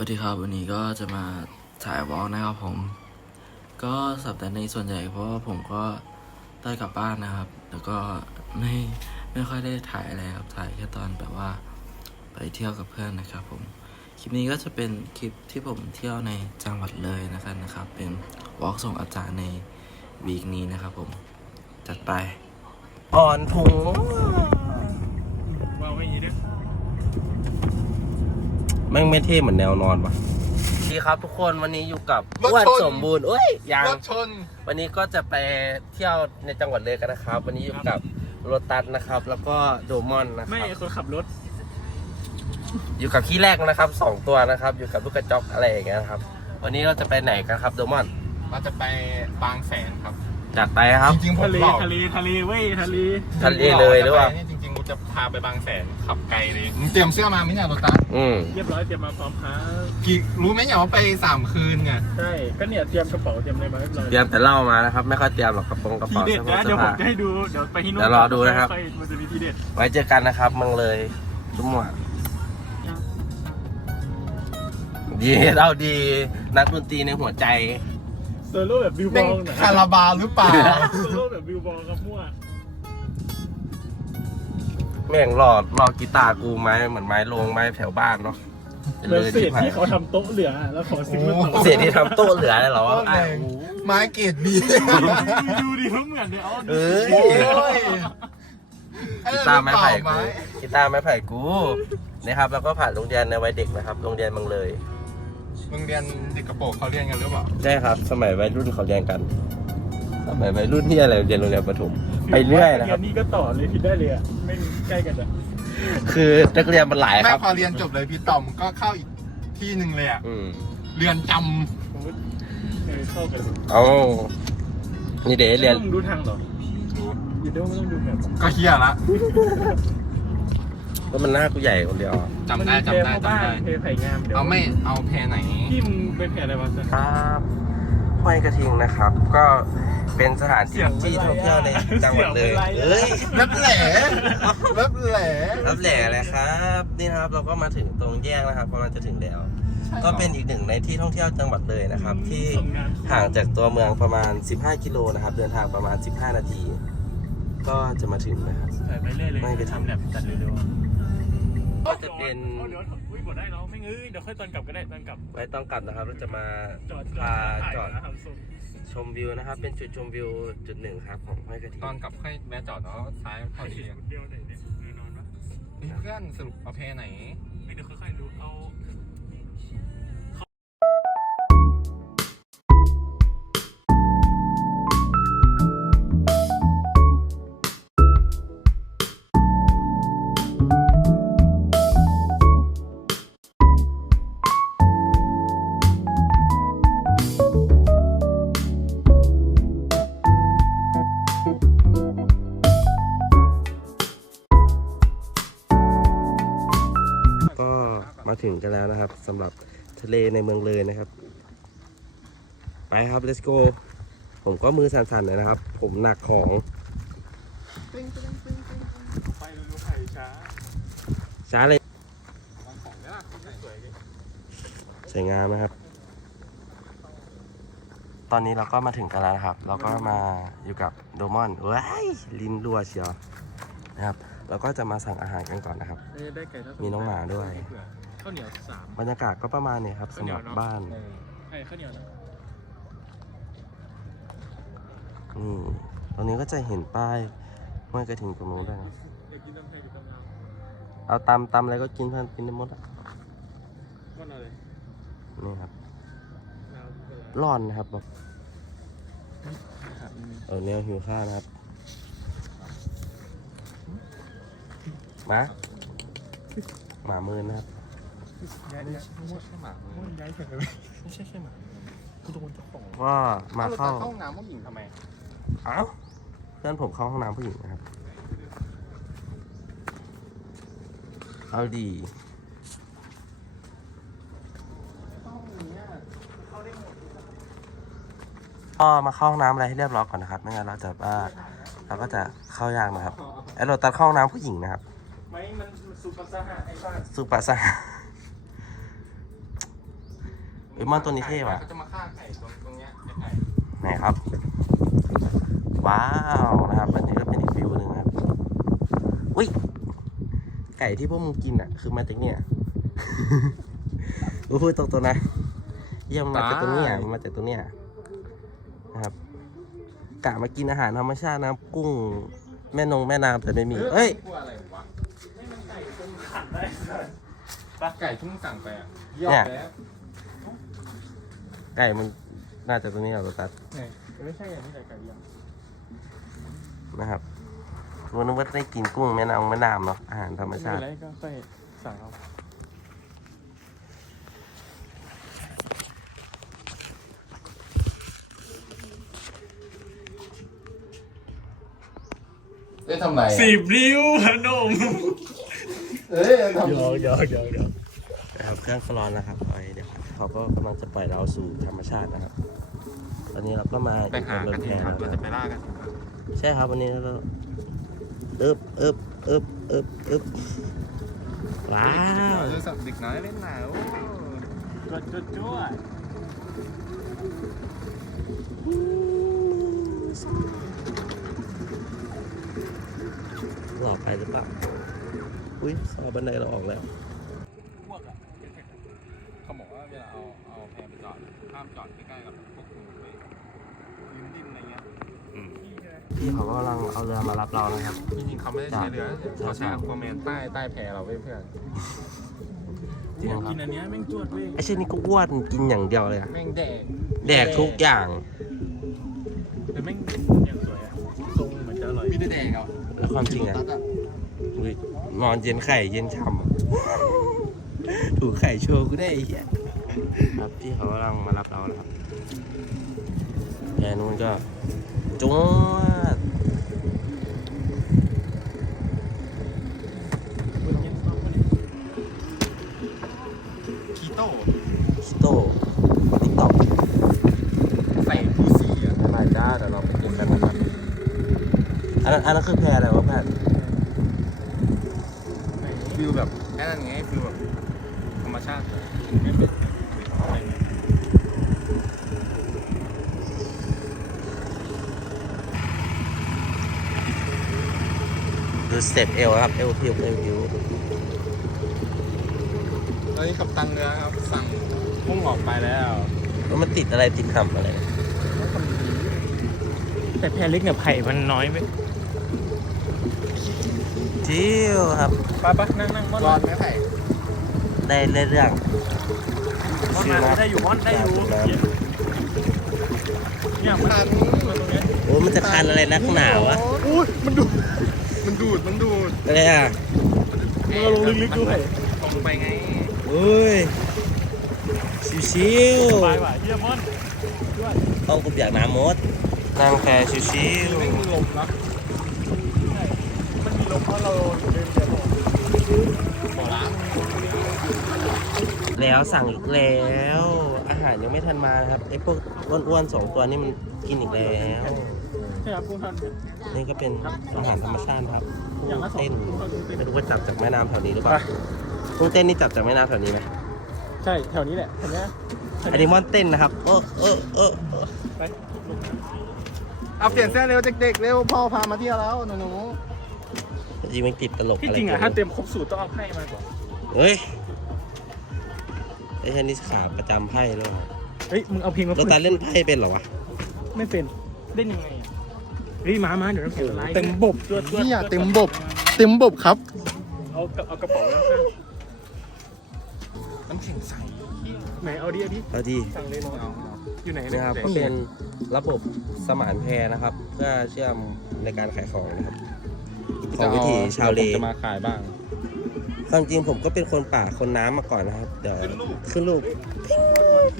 วัสดีครับวันนี้ก็จะมาถ่ายวอล์กนะครับผม ก็สัปดาห์นี้ส่วนใหญ่เพราะว่าผมก็ได้กลับบ้านนะครับ แล้วก็ไม่ไม่ค่อยได้ถ่ายอะไรครับถ่ายแค่ตอนแบบว่าไปเที่ยวกับเพื่อนนะครับ ผมคลิปนี้ก็จะเป็นคลิปที่ผมเที่ยวในจังหวัดเลยนะครับนะครับ เป็นวอล์กส่งอาจารย์ในวีคนี้นะครับ ผมจัดไปอ่อนถุง แม่งไม่เท่เหมือนแนวนอนปะดีครับทุกคนวันนี้อยู่กับรถชน อ้วนสมบูรณ์เอ้ยยังรถชน วันนี้ก็จะไปเที่ยวในจังหวัดเลยกันนะครับ วันนี้อยู่กับโรตัสนะครับ แล้วก็โดมอนนะคไม่รับ คนขับรถ อยู่กับขี้แรกนะครับสองตัวนะครับ อยู่กับลูกกระจอกอะไรอย่างเงี้ยนะครับ วันนี้เราจะไปไหนกันครับโดมอนเราจะไปบางแสนครับจัดไปครับ จริงๆผมทะเลหลอกทะเล ทะเล เว้ย ทะเล ทะเลเลยหรือเปล่านี่จริงๆกู จะพาไปบางแสนขับไกลเลยมึงเตรียมเสื้อมาไหมเนี่ยโรตัสอืมเรียบร้อยเตรียมมาพร้อมครับกี่รู้ไหมเนี่ยว่าไปสามคืนเนี่ยใช่ก็เนี่ยเตรียมกระเป๋าเตรียมอะไรมาเรียบร้อยเตรียมแต่เหล่ามานะครับ ไม่ค่อยเตรียมหรอกกระโปรงกระทีเป๋าเด็ดเสื้อนะผ้าเดี๋ยวผมเสื้อผ้าจะให้ดูเดี๋ยวไปที่นู่นเดี๋ยวรอดูนะครับอยมันจะมีทีเด็ดไว้เจอกันนะครับเมืองเลยจุ๊มหวะดีเราดี นักดนตรีในหัวใจ โซโล่แบบบิวบเป็นองหน่อยคาราบาวหรือเปล่า โซโล่แบบบิวบองกับมั่ว แม่งหลอดหลอดกีตาร์กูไม้เหมือนไม้โรงไม้แถวบ้านเนาะเหมือนเศษที่เขาทำโต๊ะเหลือแล้วขอซื้อมาต่อเศษที่ทำโต๊ะเหลือเหรอโต๊ะเหลืไอ้อโอ้ไม้เกรดบีดูดิเขาเหมือนเลยอ๋อเอ้ยโอ้ยกีตาร์ไม้ไผ่เอกูอกีตาร์ไม้ไผ่กูนะครับแล้วก็ผ่านโรงเรียนในวัยเด็กนะครับ โรงเรียนเมืองเลยโรงเรียนเด็กกระโปรงเขาเรียนกันหรือเปล่าใช่ครับ สมัยวัยรุ่นเขาเรียนกัน สมัยวัยรุ่นที่อะไรเรียนโรงเรียนประถมไปเรื่อยนะครับ นี่ก็ต่อเลยผิดได้เลยอะไม่ใกล้กันอะคือนักเรียนมันหลายคแม่รับ พอเรียนจบเลยพี่ต่อมก็เข้าอีกที่หนึ่งเลยอะอืมเรือนจผมว่าเออเข้ากันเลยเอานี่เดี๋ยวเรียน ไม่ต้องดูทางเหรอยูโดไม่ต้องดูแบบำก็เฮียละก็มันหน้ากูใหญ่คนเดียวอะจำได้จำได้จำได้ เพไผ่งามเดี๋ยวเอาไม่เอาแพรไหน พี่มึงเป็นแผลอะไรวะครับห้วยกระทิงนะครับ ก็ เป็นสถานที่ที่ท่องเที่ยวในจังหวัดเลยเอ้ยรับแหล่รับแหล่รับแหล่เลยครับ นี่นะครับเราก็มาถึงตรงแยกนะครับประมาณจะถึงแล้ว ก็เป็นอีกหนึ่งในที่ท่องเที่ยวจังหวัดเลยนะครับ ที่ห่างจากตัวเมืองประมาณ 15 กิโลนะครับ เดินทางประมาณ 15 นาที ก็จะมาถึงนะครับไปเรื่อยเลยไม่ไปทำทำแบบจัดเร็วก็จะเป็นเดี๋ยวอุ้ยบอกได้แล้วไม่งเอ้ยเดี๋ยวค่อยตอนกลับก็ได้ตอนกลับไว้ต้องกลับนะครับเราจะมาจอดพาจอดทำทรง ชมวิวนะครับ เป็นจุดชมวิวจุดหนึ่งครับของห้วยกระทิงตอนกลับค่อยแวะจอดแล้วซ้ายพอดีอะเดียวไหนเนี่ยแน่นอนปะเฮ้ยเพื่อนสรุปเอาแพรไหนเดี๋ยวค่อยๆดูเอา ถึงกันแล้วนะครับสำหรับทะเลในเมืองเลยนะครับ ไปครับ let's go ผมก็มือสั่นๆหน่อยนะครับ ผมหนักของไปดูไผ่ช้าช้าเลยขอะสวยดิสวยงามนะครับ ตอนนี้เราก็มาถึงกันแล้วนะครับ เราก็มาอยู่กับโดมอนเว้ยลิ้นรัวเชียวนะครับ เราก็จะมาสั่งอาหารกันก่อนนะครับ มีน้องหมาด้วย ข้าวเหนียวสามบรรยากาศก็ประมาณนี้ครับสำหรับบ้านไอ้ข้าวเหนียวนะนี่ตรงนี้ก็จะเห็นป้ายห้วยกระถิ่งตรงนู้นด้วยนะเด็กกินตำไทยหรือตำลาวเอาตำตำอะไรก็กินเพื่อนกินได้หมดอะก็นอะไรนี่ครับลาวเป็นไรร้อนนะครับแบบเออแนวหิวข้าวนะครับมาหมามือนะครับ ย้ายย้ายไม่ใช่หมามือย้ายเฉยเลยไม่ใช่แค่หมากูโดนเจ้าของก็มาเข้าอรถเข้าห้องน้ำผู้หญิงทำไมเอ้าเพื่อนผมเข้าห้องน้ำผู้หญิงนะครับ เอาดีก็มาเข้าห้องน้ำอะไรให้เรียบร้อยก่อนนะครับ ไม่งั้นเราจะว่าเราก็จะเข้ายากนะครับไอโรตัดเข้าห้องน้ำผู้หญิงนะครับ ไม่ มันสุปสหะไอ้บ้านสุปาสะเอ้ยมอนตัวนี้เท่ว่ะ เขาจะมาฆ่าไก่ตรงตรงเนี้ยไอ้ไก่ไหนครับ ว้าวนะครับอันนี้ก็เป็นอีกฟิวหนึ่งครับอุ้ยไก่ที่พวกมึงกินอะ คือมาจากเนี่ย กูพูดตรงๆนะเยี่ยมนมาจากตรงเนี้ยมันมาจากตรงเนี้ยนะครับกะมากินอาหารธรรมชาตินะกุ้ง แม่นงแม่น้ำแต่ไม่มีเอ้ย กลัวอะไรวะขันได้ไก่ทุ่งสั่งไปอะเนี่ยยอดแล้ว ไก่มันน่าจะตรงนี้เราตัดไม่ใช่อย่างนี้ไก่ไก่ยังนะครับวันนึกว่าได้กินกุ้งแม่น้ำแม่น้ำเนาะอาหารธรรมไม่ชาเป็นติไรก็ค่อยสั่งเอาได้ทำไรสิบนิ้วพนมเอ้ยทำยอกยอกยอกยอกนะครับเครื่องร้อนนะครับเอาไว้เดี๋ยว เขาก็กำลังจะปล่อยเราสู่ธรรมชาตินะครับ ตอนนี้เราก็มาไปหาอยู่กระบนทิแพงครับแล้วเราจะไปล่ากระทิงครับใช่ครับวันนี้เราเอิบเอิบเอิบเอิบเอิบว้าวเด็กน้อยเด็กน้อยเล่นหนาวกดจุดจ้วดหลอกไปหรือเปล่าอุ้ยซอบันไดเราออกแล้วพวกอะเขาบอกว่าเวลาเอาเอาแพไปจอดห้ามจอดใกล้ๆกับพวกคุณไปยืนดินอะไรเงี้ย พี่ เขาก็กำลังเอาเรือมารับเรานะครับ จริงๆเขาไม่ได้ใช้เรือเขาใช้อะควาแมนใต้ใต้แพเราเว้ยเพื่อนจริงครักิบนอันเนี้ยแม่งจวดเว้ยไอ้เช่นนี้ก็อ้วนกินอย่างเดียวเลยอะแม่งแดกแดกทุกอย่างแต่แม่งอย่างสวยอะทรงเหมือนจะอร่อยมีแต่แดกอะแล้วความจริงอะตัดอะอุ้ยนอนเย็นไข่เย็นฉ่ำถูกไข่โชว์กูได้ไอ้เหี้ยครับพี่เขากำลังมารับเราแล้วครับแกนู้นก็จวด คีโต้ สโตติ๊กต็อก ใส่ทูซี่อะไม่ได้จ้าแต่เราไปกินกันนะครับ อันนั้นอันนั้นคือแพรอะไรวะแพทฟิลแบบแค่นั้นไงฟิลแบบธรรมชาติดูสเต็ปเอวครับ เอวพิวเอวพิวตอนนี้กับตันเรือครับ สั่งพุ่งออกไปแล้วแล้วมันติดอะไรติดหำอะไร แต่แพรเล็กเนี่ยไผ่มันน้อยไหม ชิวครับไปปะนั่งนั่งมอนรอดไหมไผ่ได้เรื่องมอนมาได้อยู่มอนได้อยู่เนี่ยมันมาตรงเนี้ยโอ้มันจะคันอะไรนักหนาวะอุ้ยมันดูดมันดูดมันดูดอะไรอะมึงเอาลงลึกๆด้วยตรงไปไงอุ้ยชิวสบายว่ะเฮียมอนๆต้องกูอยากน้ำมดนั่งแพชิวไม่มีลมนะ แล้วสั่งอีกแล้ว อาหารยังไม่ทันมานะครับไอ้พวกอ้วนๆสองตัวนี่มันกินอีกแล้วใช่ครับพวกท่านนี่ก็เป็นอาหารธรรมชาติครับอย่างละสองเต้นพวกท่านเต้นไม่รู้ว่าจับจากแม่น้ำแถวนี้หรือเปล่ากุ้งเต้นนี่จับจากแม่น้ำแถวนี้ไหมใช่แถวนี้แหละเห็นไหมอันนี้มอนเต้นนะครับเออเออเออเออไปเอาเปลี่ยนเสื้อเร็วเด็กๆเร็วพ่อพามาเที่ยวแล้วหนู จริงมันติดตลกที่อะไรจริงอะกัถ้านเต็มครบสูตรต้องเอาไพ่มาก่อนเฮ้ยไอ้ชนิดขาประจำไพ่แล้วเหรอเฮ้ยมึงเอาเพลงมาเราฝึกตาเล่นไพ่เป็นเหรอวะไม่เป็นเล่นยังไงอะเฮ้ยมามาเดี๋ยวน้ำแข็งละลายเต็มบบจวดจวดเนี่ยเต็มบบ เต็มบบครับ เอากระเอากระเป๋าข้างน้ำแข็งใสๆไหนเอาดิเอาดิเอาดีสั่งเลยเนาะอยู่ไหนนะครับเนี่ยก็เป็นระบบสมานแพรนะครับ เพื่อเชื่อมในการขายของนะครับ ของวิถีชาวเลจะมาขายบ้าง ความจริงผมก็เป็นคนป่าคนน้ำมาก่อนนะครับ เดี๋ยวขึ้นรูปขึ้นรูป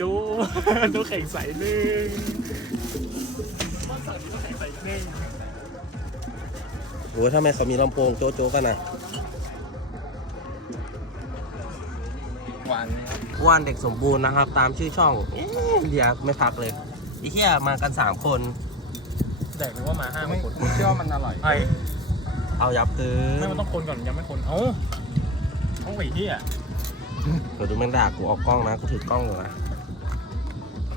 จูน้ำแข็งใสหนึ่งมันสั่งน้ำแข็งใสหนึ่งโหทำไมเขามีลำโพงโจ๊กๆกันนะหวานไหมครับว่านเด็กสมบูรณ์นะครับ ตามชื่อช่องเอ๊ะเดี๋ยวไม่พักเลยไอ้เหี้ยมากันสามคน แดกหรือว่ามาห้าไม่คนเชื่อว่ามันอร่อยไอ้เอายับคืไม่นมันต้องคนก่อนยังไม่คนเอ้าต้องไปที่อะเดี๋ยวดูแม่งด่ากูออกกล้องนะกูถือกล้องอยู่นะ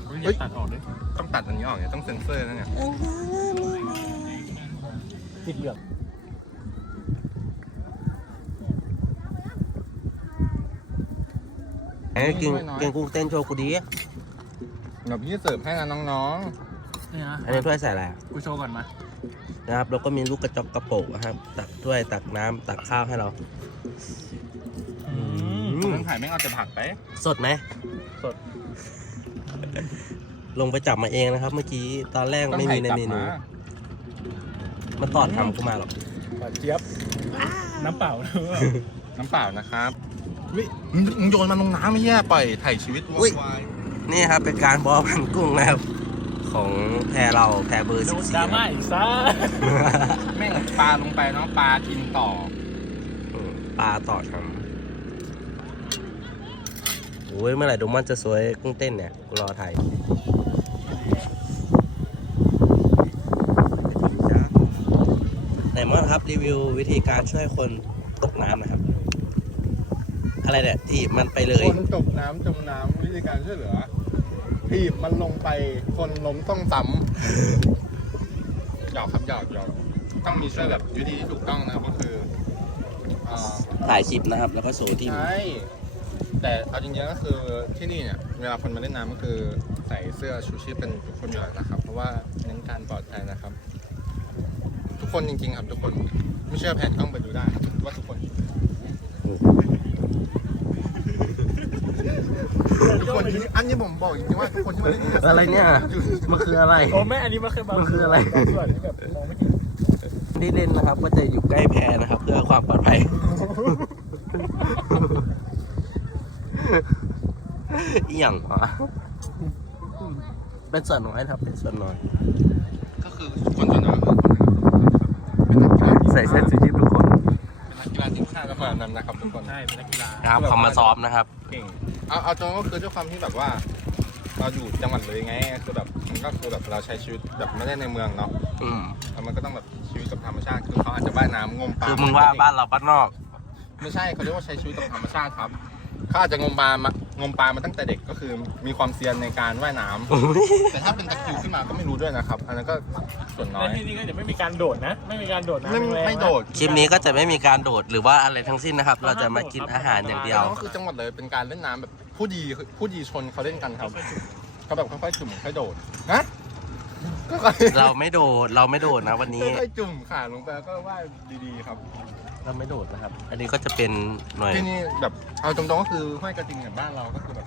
เฮ้ยตัดออกด้วยต้องตัดอันนี้ออกเนี่ยต้องเซ็นเซอร์นะเนี่ยติดเหลืองไอ้กินกินกุ้งเต้นโชว์กูดีเดี๋ยวพี่เสิร์ฟให้นะน้อง นี่นะอันนี้ถ้วยใส่อะไรอะกูโชว์ก่อนมา นะครับแล้วก็มีลูกกระจอกกระโปงนะครับ ตักถ้วยตักน้ำตักข้าวให้เรา อืมอืๆมเรื่องถ่ายไม่งเอาแต่ผักไป สดไหมสด ลงไปจับมาเองนะครับ เมื่อกี้ตอนแรกไม่มีในเมนูมันตอดทำกูมาหรอกหวานเจี๊ยบ น้ำเปล่านะน้ำเปล่านะครับวิมึงมึงโยนมันลงน้ำไม่แย่ปล่อยถ่ายชีวิตวัวควาย นี่ครับเป็นการบอพันกุ้งนะครับ ของแพรเราแพรเบอร์โดสิบนสี่ดราม่าอีกซะแม่งปลาลงไปเนาะปลากินต่อ ปลาต่อทำโอ้ยเมื่อไหร่โดมอนจะสวยกุ้งเต้นเนี่ย กูรอถ่ายไดมอนครับรีวิววิธีการช่วยคนตกน้ำนะครับ อะไรเนี่ยที่มันไปเลย คนตกน้ำจมน้ำวิธีการช่วยเหลือ ถีบมันลงไปคนล้มต้องซ้ำหยอกครับหยอกหยอกต้องมีช่วยแบบวิธีที่ถูกต้องนะครับก็คืออ่า ถ่ายคลิปนะครับ แล้วก็โชว์ที่ใช่ แต่เอาจริงๆก็คือที่นี่เนี่ยเวลาคนมาเล่นน้ำก็คือใส่เสื้อชูชีพเป็นทุกคนอยู่แล้วนะครับ เพราะว่าเน้นการปลอดภัยนะครับ ทุกคนจริงๆครับทุกคนไม่เชื่อแพนกล้องไปดูได้ครับว่า ทุกคนทุกคนที่อันนี้ผมบอกจริงๆว่าทุกคนที่มาเล่นอะไรเนี่ยมันคืออะไร โอ้แม่อันนี้มันคือบางมันคืออะไร บางส่วนที่แบบมองไม่เห็นที่เล่นนะครับ ก็จะอยู่ใกล้แพรนะครับ เพื่อความปลอดภัยอหย่างวะเป็นส่วนน้อยครับ เป็นส่วนน้อย ก็คือทุกคนตอนนั้นเป็นนักกีฬาใส่เสื้อชูชีพทุกคน เป็นนักกีฬาที มชาติแล้วก็นั้นนะครับทุกคนใช่เป็นนักกีฬานะครับเขามาซ้อมนะครับ เก่งเอาเอาตรงก็คือด้วยความที่แบบว่า เราอยู่จังหวัดเลยไงคือแบบมันก็คือแบบเราใช้ชีวิตแบบไม่ได้ในเมืองเนาะอืมแล้วมันก็ต้องแบบชีวิตกับธรรมชาติคือเขาอาจจะว่ายน้ำงมปลาคือมึงว่าบ้านเราบ้านนอก ไม่ใช่เขาเรียกว่าใช้ชีวิตกับธรรมชาติครับเขาอาจจะงมปลามา งมปลามาตั้งแต่เด็กก็คือมีความเซียนในการว่ายน้ำแต่ถ้าเป็นตะคริวขึ้นมาก็ไม่รู้ด้วยนะครับ อันนั้นก็ส่วนน้อและยที่นี่ก็จะไม่มีการโดดนะ ไม่มีการโดดนะไม่แรงๆนะไม่โดดคลิปนี้ก็จะไม่มีการโดดหรือว่าอะไรทั้งสิ้นนะครับ เราจะมากินอาหารอย่างเดียว ก็คือจังหวัดเลยเป็นการเล่นน้ำแบบผู้ดีผู้ดีชนเขาเล่นกันครับเขาแบบค่อยๆจุ่มค่อยๆโดดนะก็ค่อยเราไม่โดดเราไม่โดดนะวันนี้ ค่อยๆจุ่มขาลงไปแล้วก็ว่ายดีๆครับ เราไม่โดดนะครับ อันนี้ก็จะเป็นหน่วยที่นี่แบบเอาตรงๆก็คือห้วยกระทิงเนี่ยบ้านเราก็คือแบบ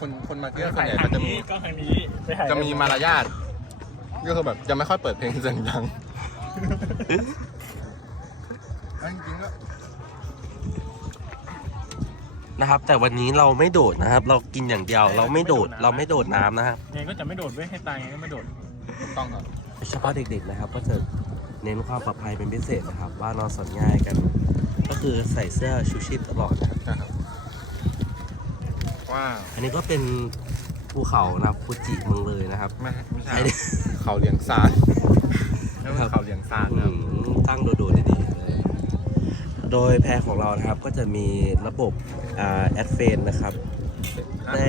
คนคนมาเที่ยวส่วนใหญ่ทาก็งจะมีนี้ก็ทางนี้ไปถ่ายจะมีมารยาทก็คือแบบจะไม่ค่อยเปิดเพลงเสียงดังเอาจริงๆก็นะครับ แต่วันนี้เราไม่โดดนะครับ เรากินอย่างเดียวเราไม่โดดเราไม่โดดน้ำนะครับยังไงก็จะไม่โดดเว้ยให้ตายยังไงก็ไม่โดดถูกต้องครับเฉพาะเด็กๆนะครับ ก็จะ เน้นความปลอดภัยเป็นพิเศษนะครับ ว่านอนสอนง่ายกัน ก็คือใส่เสื้อชูชีพตลอดนะครับนะครับว้าวอันนี้ก็เป็นภูเขานะครับฟูจิเมืองเลยนะครับ ไม่ไม่ใช่ไอ้นี่เขาเลี้ยงซานนั่นคือเขาเลี้ยงซานอืนะครับมตั้งโดดๆดีๆเลย โดยแพรของเรานะครับก็จะมีระบบแอดเฟนนะครับ ได้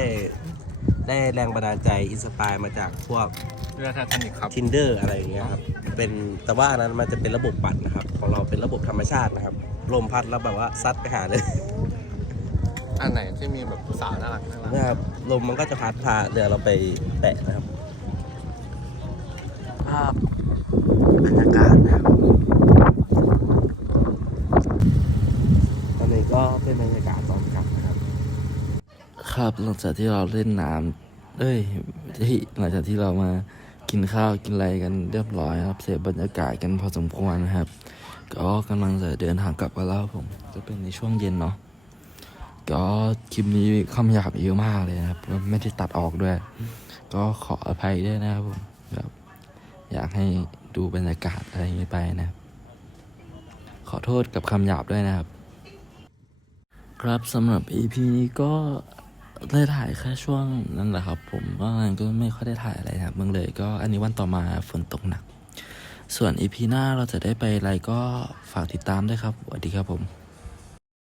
ได้แรงบันดาลใจอินสปายมาจากพวกเรือไททานิกครับ Tinder อะไรอย่างเงี้ยครับ เป็นแต่ว่าอันนั้นมันจะเป็นระบบปัดนะครับ ของเราเป็นระบบธรรมชาตินะครับลมพัดแล้วแบบว่าซัดไปหาเลยอันไหนที่มีแบบผู้สาวน่ารักน่ารักนะครับลมมันก็จะพัดพาเรือเราไปแตะนะครับภาพบรรยากาศนะครับตอนนี้ก็เป็นบรรยากาศตอนกลับนะครับ ครับหลังจากที่เราเล่นน้ำเอ้ยที่หลังจากที่เรามา กินข้าวกินอะไรกันเรียบร้อยครับ เสพบรรยากาศกันพอสมควรนะครับ ก็กำลังจะเดินทางกลับกันแล้วผมจะเป็นในช่วงเย็นเนาะก็คลิปนี้คำหยาบเยอะมากเลยนะครับไม่ได้ตัดออกด้วย ก็ขออภัยด้วยนะครับผมแบบอยากให้ดูบรรยากาศอะไรอย่างนี้ไปนะครับขอโทษกับคำหยาบด้วยนะครับ ครับสำหรับ EP นี้ก็ ได้ถ่ายแค่ช่วงนั้นแหละครับ ผมก็งั้นก็ไม่ค่อยได้ถ่ายอะไรนะเมืองเลยก็อันนี้วันต่อมาฝนตกหนัก ส่วนอีพีหน้าเราจะได้ไปอะไรก็ฝากติดตามด้วยครับสวัสดีครับผม